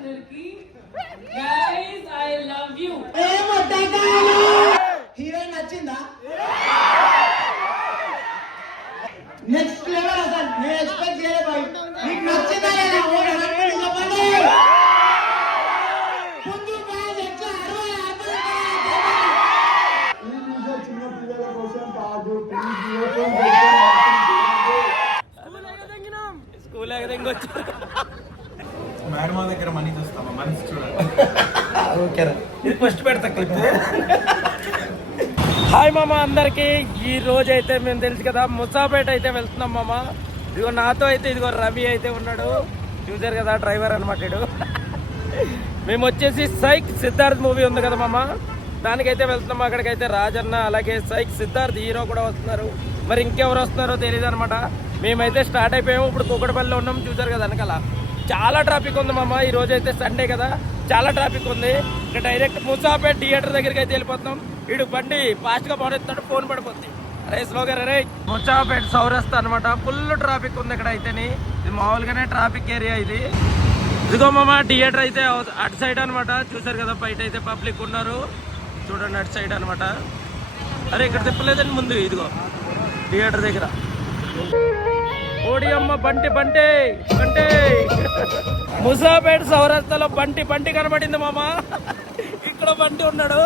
అందరికి guys I love you. Heroine నచ్చిందా? Next level అసలు నేను ఎక్స్పెక్ట్ చేయలేదు బాయ్. నీకు నచ్చిందా లేదా? ఓ హండ్రెడ్ చెప్పండి. ముందు బాయ్ ఎట్లా చిన్న పిల్లల కోసం కాదు, స్కూల్ ఎగదెంగొచ్చు. మేడం దగ్గర మనీ చూస్తామా? మనిషి చూడాలి. ఓకేరా, ఇది ఫస్ట్ పెడతా క్లిప్. హాయ్ మామ అందరికి. ఈ రోజు అయితే మేము తెలుసు కదా ముసాపేట అయితే వెళ్తున్నాం మామ. ఇదిగో నాతో అయితే ఇదిగో రవి అయితే ఉన్నాడు, చూసారు కదా డ్రైవర్ అనమాట ఇడు. మేము వచ్చేసి సైక్ సిద్ధార్థ్ మూవీ ఉంది కదా మామ, దానికైతే వెళ్తున్నాం. అక్కడికైతే రాజన్న అలాగే సైక్ సిద్ధార్థ్ హీరో కూడా వస్తున్నారు. మరి ఇంకెవరు వస్తున్నారో తెలియదు అనమాట. మేమైతే స్టార్ట్ అయిపోయాము. ఇప్పుడు కుక్కడపల్లిలో ఉన్నాం, చూసారు కదా వెనకాల. చాలా ట్రాఫిక్ ఉంది మామ. ఈ రోజు అయితే సండే కదా, చాలా ట్రాఫిక్ ఉంది. ఇంకా డైరెక్ట్ ముసాపేట థియేటర్ దగ్గరికి అయితే వెళ్ళిపోతున్నాం. ఇడు బండి ఫాస్ట్గా పోనేస్తాడు, ఫోన్ పడిపోతుంది. అరే స్లోగా రే. ముసాపేట సౌరస్తా అనమాట, ఫుల్ ట్రాఫిక్ ఉంది ఇక్కడ అయితేని. ఇది మామూలుగానే ట్రాఫిక్ ఏరియా ఇది. ఇదిగో మామ థియేటర్ అయితే అటు సైడ్ అనమాట, చూసారు కదా. బయట అయితే పబ్లిక్ ఉన్నారు, చూడండి అటు సైడ్ అనమాట. అరే ఇక్కడ తిప్పలేదండి ముందు, ఇదిగో థియేటర్ దగ్గర. ఓడి అమ్మ బంటి బంటి బంటి. ముసాపేట సౌరాష్ట్రలో బంటి బంటి కనబడింది మామ. ఇక్కడ బంటి ఉన్నాడు.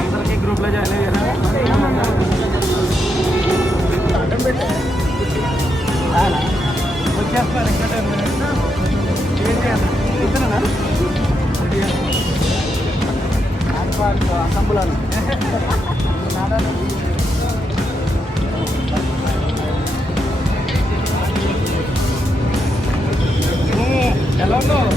అందరికి గ్రూప్ లో జాయిన్ అయ్యారా? వచ్చేస్తారు ఇక్కడ అసంబులాలు ఎలా ఉన్నావు?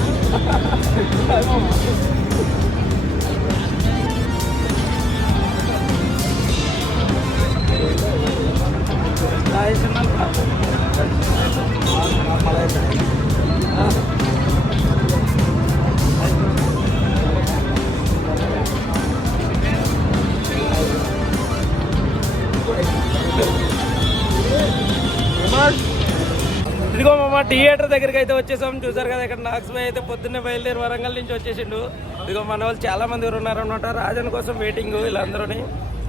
ఇదిగో మామ థియేటర్ దగ్గరికి అయితే వచ్చేసాం, చూసారు కదా. ఇక్కడ నాగ్స్బాయ్ అయితే పొద్దున్నే బయలుదేరి వరంగల్ నుంచి వచ్చేసిండు. ఇదిగో మన వాళ్ళు చాలా మంది ఉన్నారనమాట, రాజన్ కోసం వెయిటింగ్ వీళ్ళందరూని.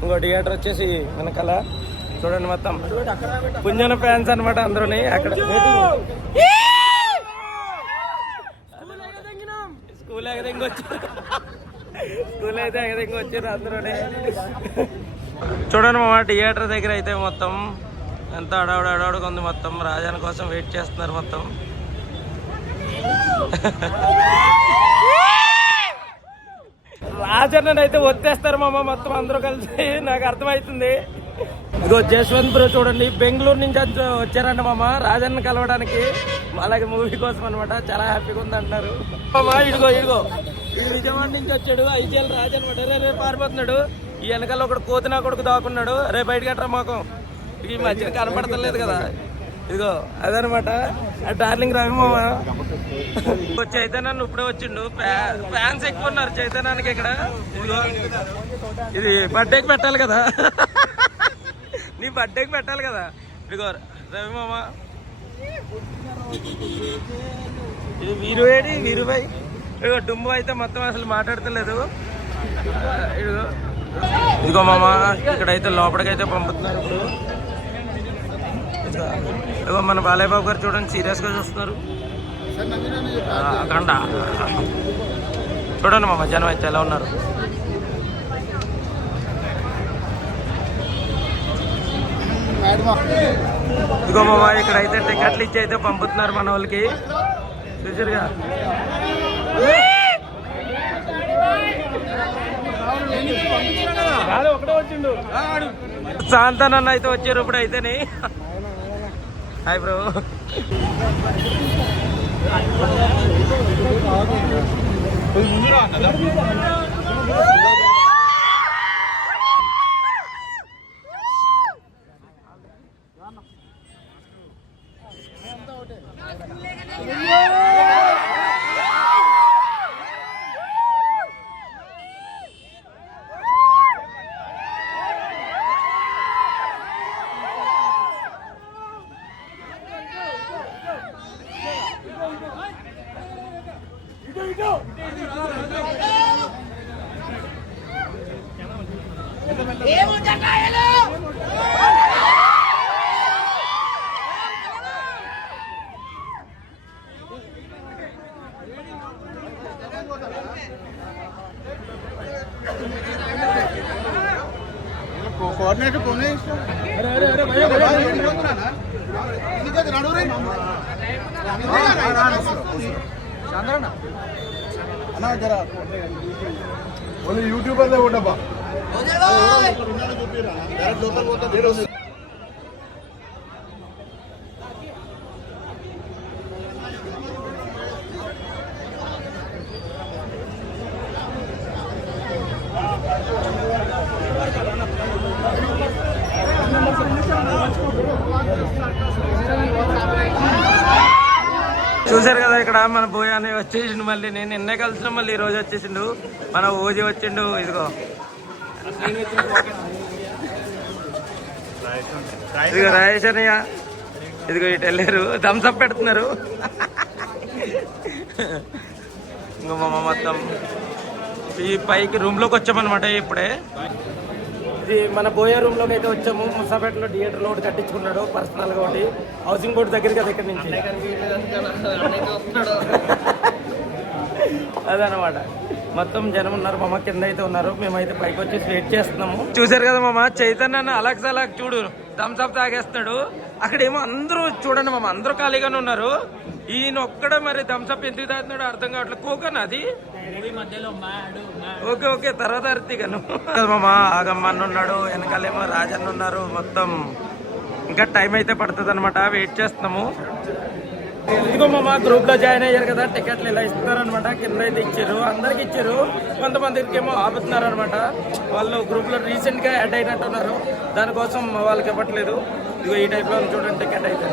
ఇంకో థియేటర్ వచ్చేసి వెనకాల చూడండి, మొత్తం పుంజన ఫ్యాన్స్ అనమాట అందరూని. అక్కడ స్కూల్ ఎగదెంగొచ్చారు, స్కూల్ అయితే ఎగదెంగొచ్చారు అందరూని. చూడండి మామ థియేటర్ దగ్గర అయితే మొత్తం ఎంత అడవుడుగా ఉంది. మొత్తం రాజాని కోసం వెయిట్ చేస్తున్నారు మొత్తం. రాజన్న అయితే వచ్చేస్తారు మామ మొత్తం అందరూ కలిసి, నాకు అర్థమవుతుంది. ఇదిగో జశ్వంత్ బ్రో చూడండి, బెంగళూరు నుంచి వచ్చారంట మామ రాజన్న కలవడానికి, అలాగే మూవీ కోసం అనమాట. చాలా హ్యాపీగా ఉంది అంటున్నారు మామ. ఇదిగో ఇదిగో ఇది విజయవాడ నుంచి వచ్చాడు, ఐజీఎల్ రాజు అనమాట. రేపు పారిపోతున్నాడు. ఈ వెనకాల ఒకడు కోతినా కొడుకు దాక్కున్నాడు. రేపు బయట కట్టరా మాకు, ఈ మధ్యన కనపడతలేదు కదా. ఇదిగో అదనమాట డార్లింగ్ రవి మామ. చైతన్యాన్ని ఇప్పుడే వచ్చిండు, ఫ్యాన్స్ ఎక్కువ ఉన్నారు చైతన్యానికి ఇక్కడ. ఇదిగో ఇది బర్త్డేకి పెట్టాలి కదా, నీ బర్త్డేకి పెట్టాలి కదా. ఇదిగో రవి మామ. ఇది వీరు ఏడి వీరుబాయ్. ఇదిగో డుంబు అయితే మొత్తం అసలు మాట్లాడతలేదు. ఇదిగో ఇదిగో మామ ఇక్కడైతే లోపలికైతే పంపుతున్నారు ఇప్పుడు. ఇదిగో మన బాలయ్య బాబు గారు చూడండి, సీరియస్గా చూస్తున్నారు. గంట చూడండి మామ, జనం అయితే ఎలా ఉన్నారు. ఇదిగో మామ ఇక్కడైతే టికెట్లు ఇచ్చి అయితే పంపుతున్నారు మన వాళ్ళకి, చూసారుగా. శాంతనన్న అయితే వచ్చారు ఇప్పుడు అయితేనే. Hi bro. కోఆర్డినేటర్ కొనే యూట్యూబర్లే ఉండబ్బా చూసారు కదా ఇక్కడ మన బోయాని వచ్చేసిండు. మళ్ళీ నేను నిన్నే కలిసిన మళ్ళీ ఈ రోజు వచ్చేసిండు. మన ఓజీ వచ్చిండు. ఇదిగో ఇదిగో రాయేష్ అన్నయ్య, ఇదిగో ఇటు వెళ్ళారు, థమ్స్అప్ పెడుతున్నారు. ఇంకో మా మొత్తం ఈ పైకి రూమ్ లోకి వచ్చామన్నమాట. ఇప్పుడే ఇది మన బోయా రూమ్ లోకి అయితే వచ్చాము. ముసాపేటలో థియేటర్ లో ఒకటి కట్టించుకున్నాడు పర్సనల్ గా ఒకటి, హౌసింగ్ బోర్డు దగ్గర కదా ఇక్కడ నుంచి. అదనమాట మొత్తం జనం ఉన్నారు. మామ కింద అయితే ఉన్నారు, మేమైతే పైకి వచ్చేసి వెయిట్ చేస్తున్నాము. చూసారు కదా మామ, చైతన్య అలాగ్ సలాగ్ చూడు థమ్స్అప్ తాగేస్తున్నాడు. అక్కడేమో అందరూ చూడండి మామ, అందరూ ఖాళీగానే ఉన్నారు. ఈయన ఒక్కడ మరి థమ్స్అప్ ఎందుకు తాగుతున్నాడు అర్థం కావట్లేదు. కోకన్ అది ఓకే ఓకే తర్వాత అర్థిగాను మామ. ఆగమ్మన్న ఉన్నాడు, వెనకాలేమో రాజన్న ఉన్నారు. మొత్తం ఇంకా టైం అయితే పడుతుంది అనమాట, వెయిట్ చేస్తున్నాము. ఇదిగో మామ గ్రూప్ లో జాయిన్ అయ్యారు కదా, టికెట్లు ఇలా ఇస్తున్నారనమాట. కింద అయితే ఇచ్చారు, అందరికి ఇచ్చారు. కొంతమందికి ఏమో ఆపుతున్నారు అనమాట. వాళ్ళు గ్రూప్ లో రీసెంట్ గా యాడ్ అయినట్టున్నారు, దానికోసం వాళ్ళకి ఇవ్వట్లేదు. ఇదిగో ఈ టైప్ లో చూడండి టికెట్ అయితే.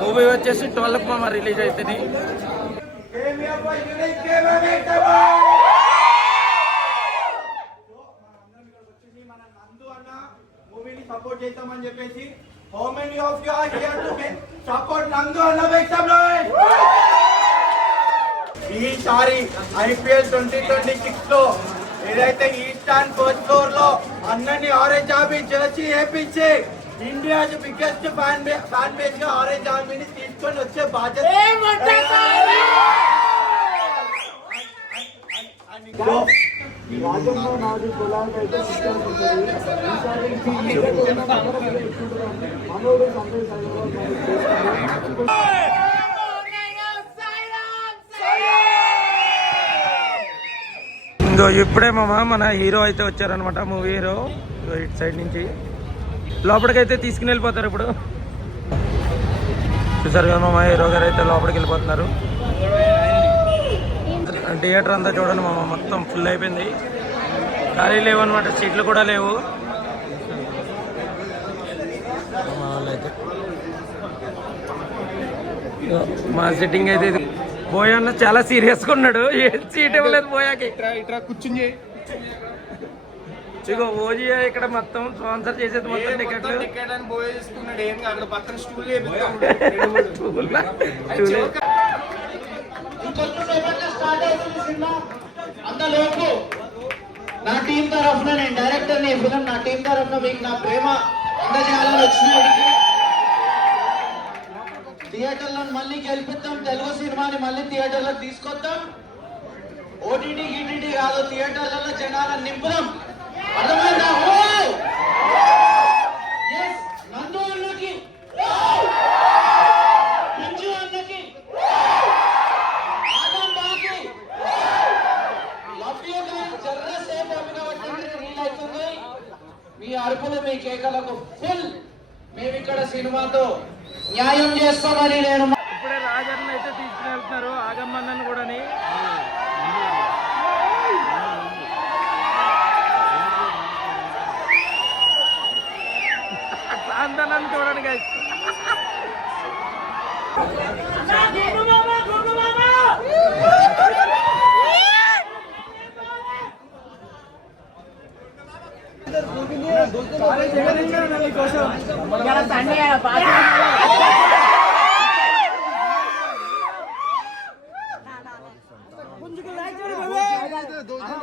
మూవీ వచ్చేసి 12కి మామ రిలీజ్ అవుతుంది. సపోర్ట్ చేద్దామని చెప్పేసి how many of you are here to support నందు అన్న వ్యక్తంలో ఈసారి IPL 2026 లో ఏదైతే ఈస్టర్న్ ఫస్ట్ ఫ్లోర్ లో అన్నని ఆరెంజ్ ఆర్మీ జెర్సీ వేపించి ఇండియా బిగ్గెస్ట్ ఫ్యాన్ బేస్ గా ఆరెంజ్ ఆర్మీని తీసుకొని వచ్చే బాధ్యత ఇంకో ఇప్పుడే మామ మన హీరో అయితే వచ్చారనమాట, మూవీ హీరో. ఇటు సైడ్ నుంచి లోపలికైతే తీసుకుని వెళ్ళిపోతారు. ఇప్పుడు చూసారు కదా మామ, హీరో గారు అయితే లోపలికి వెళ్ళిపోతున్నారు. థియేటర్ అంతా చూడండి మామ, మొత్తం ఫుల్ అయిపోయింది. ఖాళీ లేవు అనమాట, సీట్లు కూడా లేవు. మా సిట్టింగ్ అయితే ఇది. బోయా అన్న చాలా సీరియస్గా ఉన్నాడు, సీట్ ఇవ్వలేదు బోయాకి. ఇట్లా కూర్చుని ఇగో ఓజీ ఇక్కడ మొత్తం స్పాన్సర్ చేసేది మొత్తం టికెట్లు. అంతలోపు నా టీం తరఫున, నేను డైరెక్టర్ ని ఫిలిం, నా టీం తరఫున మీకు నా ప్రేమ అందజేయాలని వచ్చినాయి. థియేటర్లను మళ్ళీ గెలిపిద్దాం, తెలుగు సినిమాని మళ్ళీ థియేటర్లకు తీసుకొద్దాం. ఓటీటీ గిటీటీ కాదు, థియేటర్లలో జనాలను నింపుదాం. అర్థమైందా? నందు అన్నకి, మంజు అన్నకి, ఆదం బాకి, లవ్ యూ గైస్. జర్రసేపు అభినవట్టు రీల్ అవుతుంది. మీ అరుపులు, మీ కేకలకు ఫుల్ మేము ఇక్కడ సినిమాతో న్యాయం చేస్తామని నేను ఇప్పుడే రాజన్న అయితే తీసుకుని వెళ్తున్నారు, ఆగమ్మన్నను కూడా. అందనని చూడండి గైస్.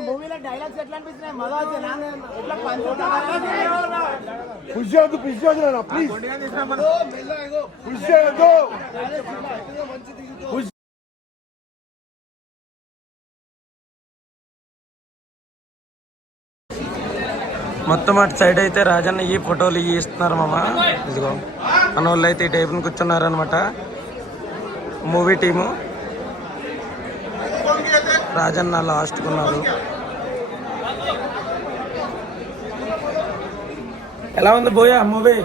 మూవీలో డైలాగ్స్ ఎట్లా అనిపిస్తున్నాయి? మజా వచ్చేనా? ఎట్లా పుష్ చేయొద్దు ప్లీజ్ పుష్ చేయొద్దు. మొత్తం అటు సైడ్ అయితే రాజన్న ఈ ఫోటోలు ఇస్తున్నారు మామ. ఇదిగో మన వాళ్ళు అయితే ఈ టైపుని కూర్చున్నారు అనమాట. మూవీ టీము రాజన్న లాస్ట్కున్నారు. ఎలా ఉంది బోయా మూవీ?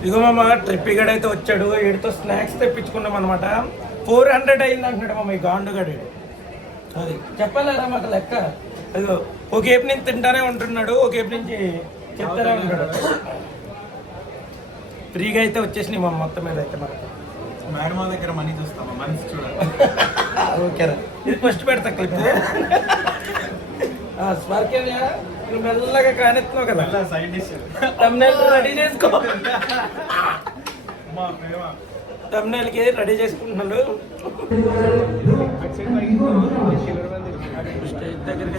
ఇదిగో మామ ట్రిప్ గడ్ అయితే వచ్చాడు. వీడితో స్నాక్స్ తెప్పించుకున్నాం అనమాట. 400 అయింది అంటున్నాడు మామ ఈ గాండుగడు. అది చెప్పలేరా మాట లెక్క. అదిగో ఒకేపు నుంచి తింటానే ఉంటున్నాడు, ఒకేపు నుంచి చెప్తానే ఉంటాడు. ఫ్రీగా అయితే వచ్చేసినాయి మా మొత్తం మీద అయితే మనకు. మేడం దగ్గర మనీ చూస్తామా? మనిషి చూడాలి. ఓకేరా, ఇది ఫస్ట్ పెడతా క్లిప్. స్వర్కేనా నువ్వు మెల్లగా కానెత్తున్నావు కదా. సైడ్ డిష్ తమ్నైల్ రెడీ చేసుకో. మా ప్రేమ తమ్నైల్కి రెడీ చేసుకుంటున్నాడు. స్టేజ్ దగ్గరికి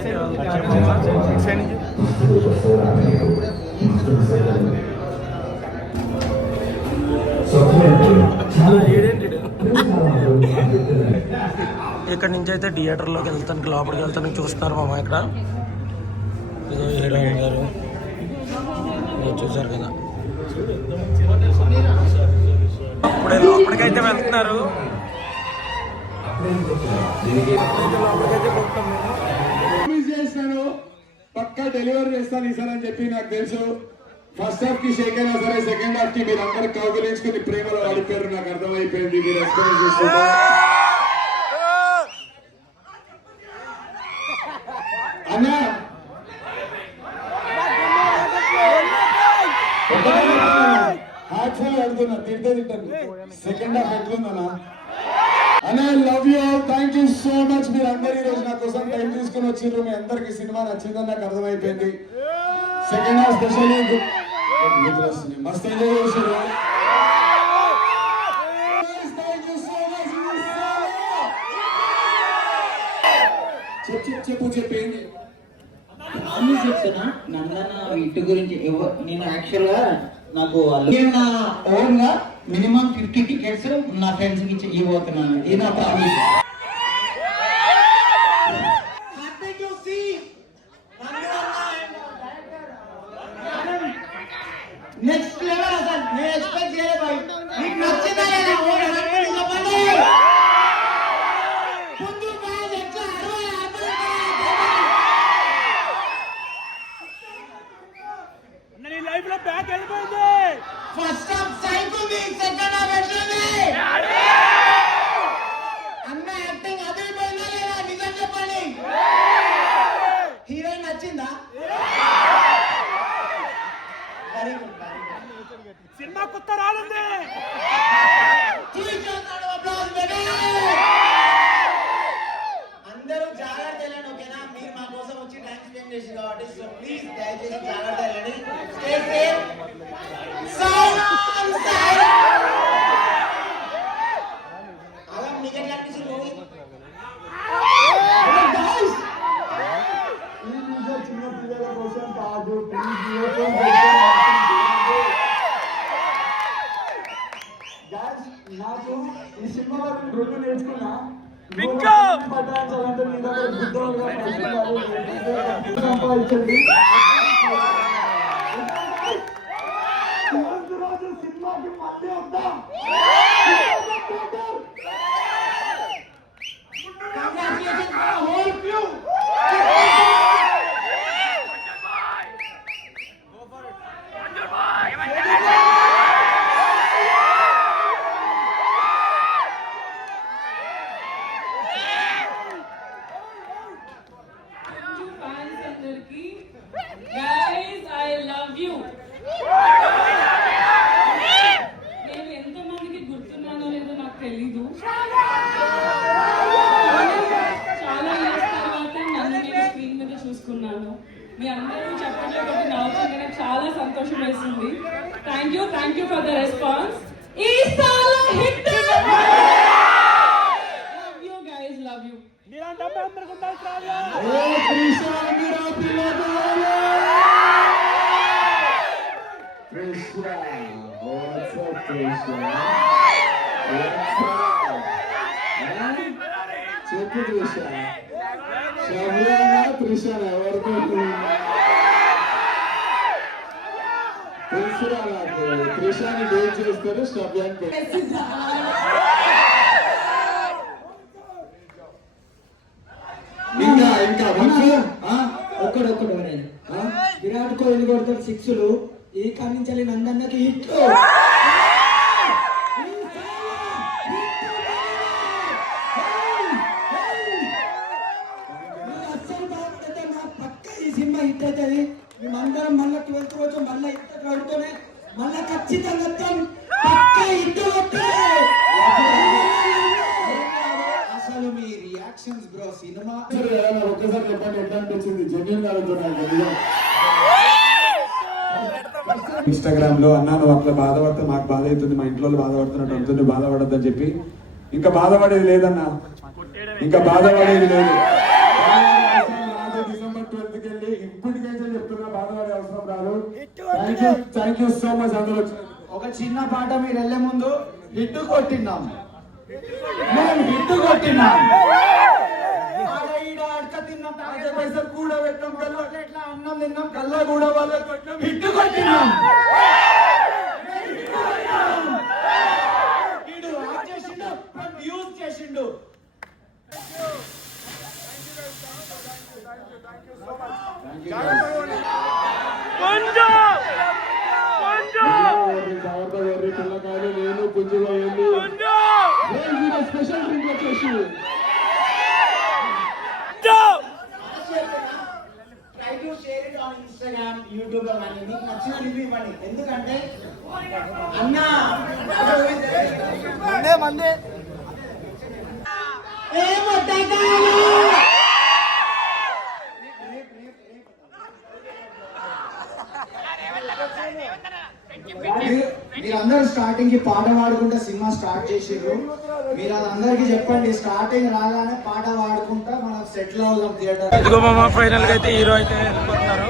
ఇక్కడ నుంచి అయితే థియేటర్లోకి వెళ్తానికి లోపలికి వెళ్తానికి చూస్తున్నారు మామ. ఇక్కడ ఇదో హీరోయిన్ గారు చూసారు కదా. ఇప్పుడే లోపలికైతే వెళ్తున్నారు. లోపలికైతే పోతాం మేము. చేస్తాను పక్కా డెలివరీ చేస్తాను ఈసారి అని చెప్పి నాకు తెలుసు. ఫస్ట్ హాఫ్ కి షేక్ అయినా సరే సెకండ్ హాఫ్ కి మీరు అందరు కౌగులించుకుని ప్రేమలో వాడిపోయారు. నాకు అర్థమైపోయింది మీరు రెస్పాన్స్ చేస్తున్నారు. అన్నా హార్ట్ఫుల్ అడుగుతున్నా, తింటే తింటాను. సెకండ్ హాఫ్ ఎట్లుందన్నా? అన్నా love you, thank you so much. మీరు అందరు ఈ రోజు నా కోసం టైం తీసుకుని వచ్చిర్రు. మీ అందరికి సినిమా నచ్చిందని నాకు అర్థమైపోయింది. సెకండ్ హాఫ్ స్పెషల్లీ మస్త్ ఎంజాయ్ చేశారు. చెప్పు చెప్పింది అన్ని చెప్తున్నా. నందన ఇంటి గురించి నేను యాక్చువల్ గా నాకు నా ఓన్ గా మినిమం 50 టికెట్స్ నా ఫ్రెండ్స్ కి ఇవ్వబోతున్నాను. ఇది నా ప్రామిస్. నెక్స్ట్ లెవెల్ అసలు నేను ఎక్స్పెక్ట్ చేయలేదు. మీకు నచ్చిందా లేదా? చెప్పండి. First half cycle second half ఎట్లుంది? అన్న యాక్టింగ్ అదిరిపోయిందా లేదా? నిజం చెప్పండి. హీరోయిన్ నచ్చిందా? Very good. సినిమా కొత్త రానుంది. అందరూ జాగ్రత్త వెళ్ళండి, ఓకేనా? మీరు మా కోసం వచ్చి టైం స్పెండ్ చేసి కాబట్టి సో ప్లీజ్ దయచేసి జాగ్రత్త వెళ్ళండి. Stay safe. అలా మీకు ఎట్లా అనిపిస్తుంది మూవీ? చిన్న పిల్లల కోసం కాదు. నాకు ఈ సినిమాలో గుర్తు నేర్చుకున్నా. పట్టాలంటే మీ దగ్గర సంపాదించండి. సినిమాకి మళ్ళీ వద్దాం. Guys, I love you. నేను ఎంతమందికి గుర్తున్నానో లేదో నాకు తెలీదు. చాలా ఇయర్స్ తర్వాత నన్ను నేను స్క్రీన్ మీద చూసుకున్నాను. మీ అందరూ చెప్పట్లే కొట్టి నవ్వుతుంటే నాకు చాలా సంతోషం వేసింది. Thank you for the response. ఈ సాల hit. Love you guys, love you. ఏ కృష్ణ చెప్పు త్రిష శబరినా త్రిషన ఎవరితో తెలుసురా నాకు త్రిషాని డేట్ చేస్తారు శ్రవ్యానికి ఇంకా ఒక్కడొక్కడు విరాట్ కోహ్లీ కొడతాడు సిక్స్లు ఈ కానించాలి నందన్నకి హిట్లు అస్సలు బాగుంటుంది నా పక్క ఈ సినిమా హిట్ అవుతుంది మేమందరం మళ్ళీ 12th రోజు మళ్ళీ హిట్ అడుగుతూనే మళ్ళీ ఖచ్చితంగా పక్క హిట్ అసలు మీ రియాక్షన్స్ బ్రో సినిమా ఒక్కసారి చెప్పండి ఎట్లా అనిపించింది జెన్యున్ అడుగుతున్నాను ఇన్స్టాగ్రామ్ లో అన్నా నువ్వు అట్లా బాధపడితే మాకు బాధ అవుతుంది మా ఇంట్లో బాధపడుతున్నట్టు అంటుంది బాధపడద్దని చెప్పి ఇంకా బాధపడేది లేదన్నా ఇంకా బాధపడేది లేదు డిసెంబర్ 12th కి వెళ్ళి ఇప్పటికైతే చెప్తున్నా బాధపడే అవసరం రాదు థ్యాంక్ యూ సో మచ్ అందరూ వచ్చినందుకు. ఒక చిన్న పాట మీరు వెళ్ళే ముందు హిట్ కొట్టినాం మేము హిట్ కొట్టినాం ఆడ ఈడ అడక తిన్నాం తాగే పైసలు కూడా పెట్టాం కల్లా ఎట్లా అన్నం తిన్నాం కల్లా కూడా వాళ్ళకి కొట్టినాం హిట్ కొట్టినాం ఈడు యాక్ట్ చేసిండు ప్రొడ్యూస్ చేసిండు పిల్లకాయలు నేను పుంజుగా వెళ్ళి స్పెషల్ డ్రింక్ వచ్చేసి try to share it on Instagram YouTube లో కానీ మీకు నచ్చిన రివ్యూ ఇవ్వండి ఎందుకంటే అన్న మందే మీరందరూ స్టార్టింగ్ కి పాట పాడుకుంటా సినిమా స్టార్ట్ చేసిర్రు మీరు అది అందరికి చెప్పండి స్టార్టింగ్ రాగానే పాట పాడుకుంటా మనం సెటిల్ అవుదాం థియేటర్ ఇదిగో మామ ఫైనల్ గా అయితే హీరో అయితే వెళ్ళిపోతున్నారు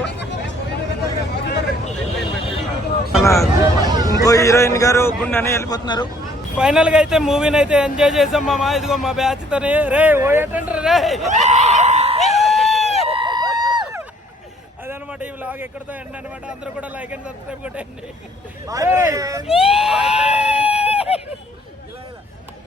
ఇంకో హీరోయిన్ గారు గుండెని వెళ్ళిపోతున్నారు ఫైనల్ గా అయితే మూవీని అయితే ఎంజాయ్ చేసాం మామ ఇదిగో మా బ్యాచ్ తోని రే ఓయేటంటారు రే అదనమాట ఈ వ్లాగ్ ఎక్కడితో ఎండ్ అనమాట అందరూ కూడా లైక్ అండ్ సబ్స్క్రైబ్ కొట్టండి